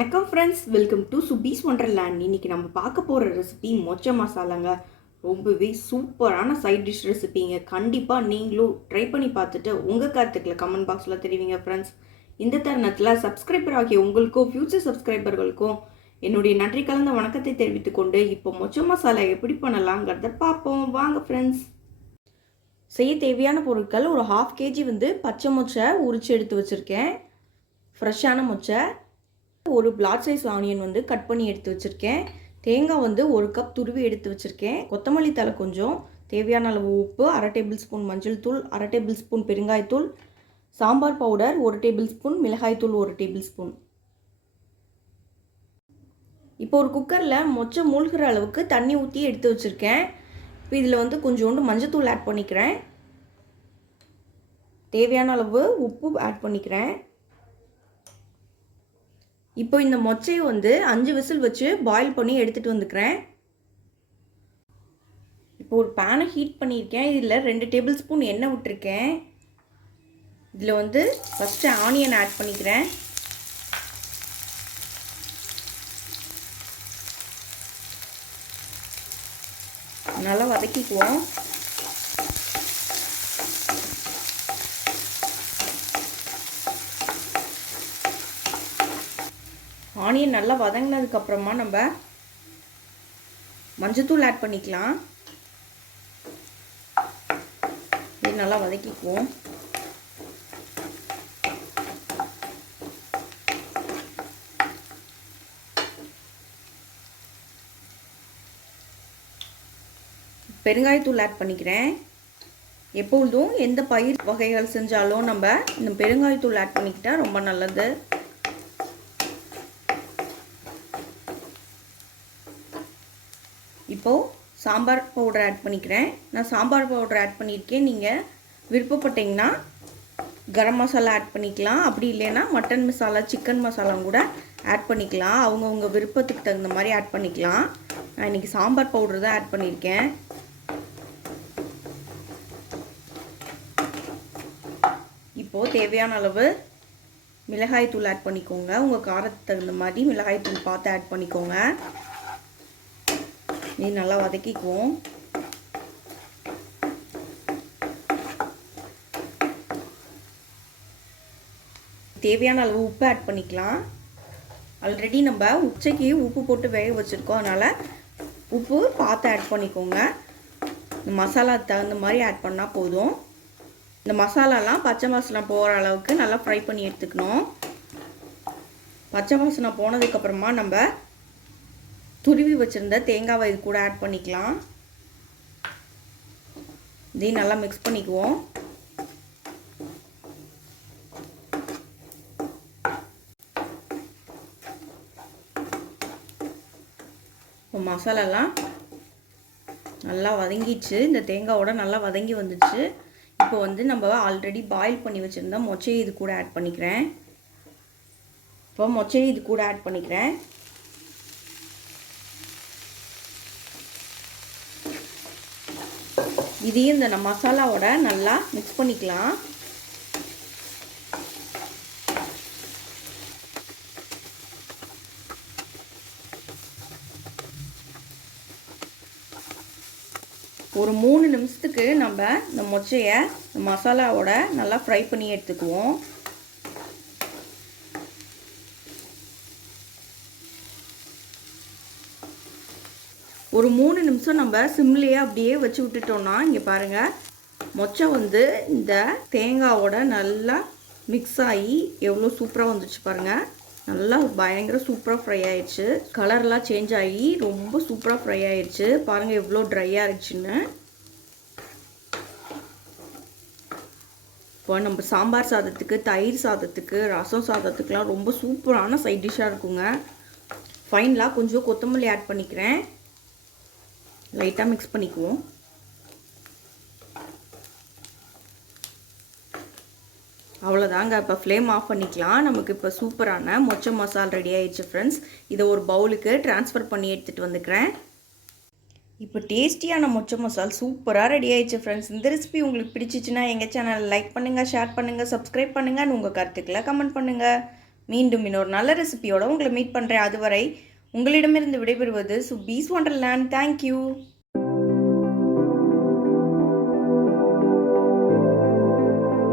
வணக்கம் friends, welcome to சுபீஸ் wonderland. இன்றைக்கி நம்ம பார்க்க போகிற ரெசிபி மொச்சை மசாலாங்க. ரொம்பவே சூப்பரான சைட் டிஷ் ரெசிபிங்க. கண்டிப்பாக நீங்களும் ட்ரை பண்ணி பார்த்துட்டு உங்கள் கருத்துக்களை கமெண்ட் பாக்ஸில் தெரிவிங்க ஃப்ரெண்ட்ஸ். இந்த தருணத்தில் சப்ஸ்கிரைபர் ஆகிய உங்களுக்கும் ஃப்யூச்சர் சப்ஸ்கிரைபர்களுக்கும் என்னுடைய நன்றி கலந்த வணக்கத்தை தெரிவித்துக்கொண்டு இப்போ மொச்சை மசாலா எப்படி பண்ணலாங்கிறத பார்ப்போம். வாங்க ஃப்ரெண்ட்ஸ். செய்ய தேவையான பொருட்கள்: ஒரு 1/2 kg பச்சை மொச்சை உரித்து எடுத்து வச்சுருக்கேன். ஃப்ரெஷ்ஷான மொச்சை. ஒரு பிளாட் சைஸ் ஆனியன் கட் பண்ணி எடுத்து வச்சுருக்கேன். தேங்காய் 1 கப் துருவி எடுத்து வச்சுருக்கேன். கொத்தமல்லி தழை கொஞ்சம், தேவையான அளவு உப்பு, 1/2 டேபிள் ஸ்பூன் மஞ்சள் தூள், 1/2 டேபிள் ஸ்பூன் பெருங்காயத்தூள், சாம்பார் பவுடர் 1 டேபிள் ஸ்பூன், மிளகாய்த்தூள் 1 டேபிள் ஸ்பூன். இப்போ ஒரு குக்கரில் மொச்சை மூழ்கிற அளவுக்கு தண்ணி ஊற்றி எடுத்து வச்சுருக்கேன். இப்போ இதில் கொஞ்சோண்டு மஞ்சத்தூள் ஆட் பண்ணிக்கிறேன். தேவையான அளவு உப்பு ஆட் பண்ணிக்கிறேன். இப்போ இந்த மொச்சையை 5 விசில் வச்சு பாயில் பண்ணி எடுத்துகிட்டு வந்துக்கிறேன். இப்போ ஒரு பேனை ஹீட் பண்ணியிருக்கேன். இதில் 2 டேபிள் ஸ்பூன் எண்ணெய் விட்டுருக்கேன். இதில் ஃபஸ்ட்டு ஆனியன் ஆட் பண்ணிக்கிறேன். நல்லா வதக்கிக்குவோம். ஆனியன் நல்லா வதங்கினதுக்கப்புறமா நம்ம மஞ்சத்தூள் ஆட் பண்ணிக்கலாம். இது நல்லா வதக்கிக்குவோம். பெருங்காயத்தூள் ஆட் பண்ணிக்கிறேன். எப்பொழுதும் எந்த பயிர் வகைகள் செஞ்சாலும் நம்ம இந்த பெருங்காயத்தூள் ஆட் பண்ணிக்கிட்டா ரொம்ப நல்லது. இப்போது சாம்பார் பவுடர் ஆட் பண்ணிக்கிறேன். நான் சாம்பார் பவுடர் ஆட் பண்ணியிருக்கேன். நீங்கள் விருப்பப்பட்டீங்கன்னா கரம் மசாலா ஆட் பண்ணிக்கலாம். அப்படி இல்லைன்னா மட்டன் மசாலா, சிக்கன் மசாலா கூட ஆட் பண்ணிக்கலாம். அவங்கவுங்க விருப்பத்துக்கு தகுந்த மாதிரி ஆட் பண்ணிக்கலாம். நான் இன்றைக்கி சாம்பார் பவுடர் தான் ஆட் பண்ணியிருக்கேன். இப்போது தேவையான அளவு மிளகாய் தூள் ஆட் பண்ணிக்கோங்க. உங்கள் காரத்துக்கு தகுந்த மாதிரி மிளகாய் தூள் பார்த்து ஆட் பண்ணிக்கோங்க. இது நல்லா வதக்கிக்குவோம். தேவையான அளவு உப்பு ஆட் பண்ணிக்கலாம். ஆல்ரெடி நம்ம உச்சைக்கு உப்பு போட்டு வேக வச்சுருக்கோம். அதனால் உப்பு பார்த்து ஆட் பண்ணிக்கோங்க. இந்த மசாலா தகுந்த மாதிரி ஆட் பண்ணால் போதும். இந்த மசாலாலாம் பச்சை வாசனை போகிற அளவுக்கு நல்லா ஃப்ரை பண்ணி எடுத்துக்கணும். பச்சை வாசனை போனதுக்கப்புறமா நம்ம துருவி வச்சுருந்த தேங்காவை இது கூட ஆட் பண்ணிக்கலாம். இதையும் நல்லா மிக்ஸ் பண்ணிக்குவோம். இப்போ மசாலாலாம் நல்லா வதங்கிச்சு. இந்த தேங்காவோட நல்லா வதங்கி வந்துச்சு. இப்போ நம்ம ஆல்ரெடி பாயில் பண்ணி வச்சுருந்த மொச்சையை இது கூட ஆட் பண்ணிக்கிறேன். இப்போ மொச்சையை இது கூட ஆட் பண்ணிக்கிறேன். இதையும் இந்த மசாலாவோட நல்லா மிக்ஸ் பண்ணிக்கலாம். ஒரு 3 நிமிஷத்துக்கு நம்ம இந்த மொச்சையை இந்த மசாலாவோட நல்லா ஃப்ரை பண்ணி எடுத்துக்குவோம். ஒரு 3 நிமிஷம் நம்ம சிம்லேயே அப்படியே வச்சு விட்டுட்டோம்னா, இங்கே பாருங்கள், மொச்சை இந்த தேங்காவோட நல்லா மிக்ஸ் ஆகி எவ்வளோ சூப்பராக வந்துச்சு பாருங்கள். நல்லா பயங்கர சூப்பராக ஃப்ரை ஆயிடுச்சு. கலர்லாம் சேஞ்ச் ஆகி ரொம்ப சூப்பராக ஃப்ரை ஆயிடுச்சு. பாருங்கள் எவ்வளோ ட்ரையாக இருந்துச்சுன்னு. இப்போ நம்ம சாம்பார் சாதத்துக்கு, தயிர் சாதத்துக்கு, ரசம் சாதத்துக்குலாம் ரொம்ப சூப்பரான சைட் டிஷ்ஷாக இருக்குங்க. ஃபைனலாக கொஞ்சம் கொத்தமல்லி ஆட் பண்ணிக்கிறேன். லைட்டாக மிக்ஸ் பண்ணிக்குவோம். அவ்வளோதாங்க. இப்போ ஃப்ளேம் ஆஃப் பண்ணிக்கலாம். நமக்கு இப்போ சூப்பரான மொச்சை மசால் ரெடி ஆயிடுச்சு ஃப்ரெண்ட்ஸ். இதை ஒரு பவுலுக்கு ட்ரான்ஸ்ஃபர் பண்ணி எடுத்துகிட்டு வந்துக்கிறேன். இப்போ டேஸ்டியான மொச்சை மசால் சூப்பராக ரெடி ஆயிடுச்சு ஃப்ரெண்ட்ஸ். இந்த ரெசிபி உங்களுக்கு பிடிச்சிச்சின்னா எங்கள் சேனலை லைக் பண்ணுங்கள், ஷேர் பண்ணுங்கள், சப்ஸ்கிரைப் பண்ணுங்கள். உங்கள் கருத்துக்களை கமெண்ட் பண்ணுங்கள். மீண்டும் இன்னொரு நல்ல ரெசிபியோட உங்களை மீட் பண்ணுறேன். அதுவரை உங்களிடமிருந்து விடைபெறுவது சுபீஸ் ஒண்டர்லேண்ட். தேங்க்யூ.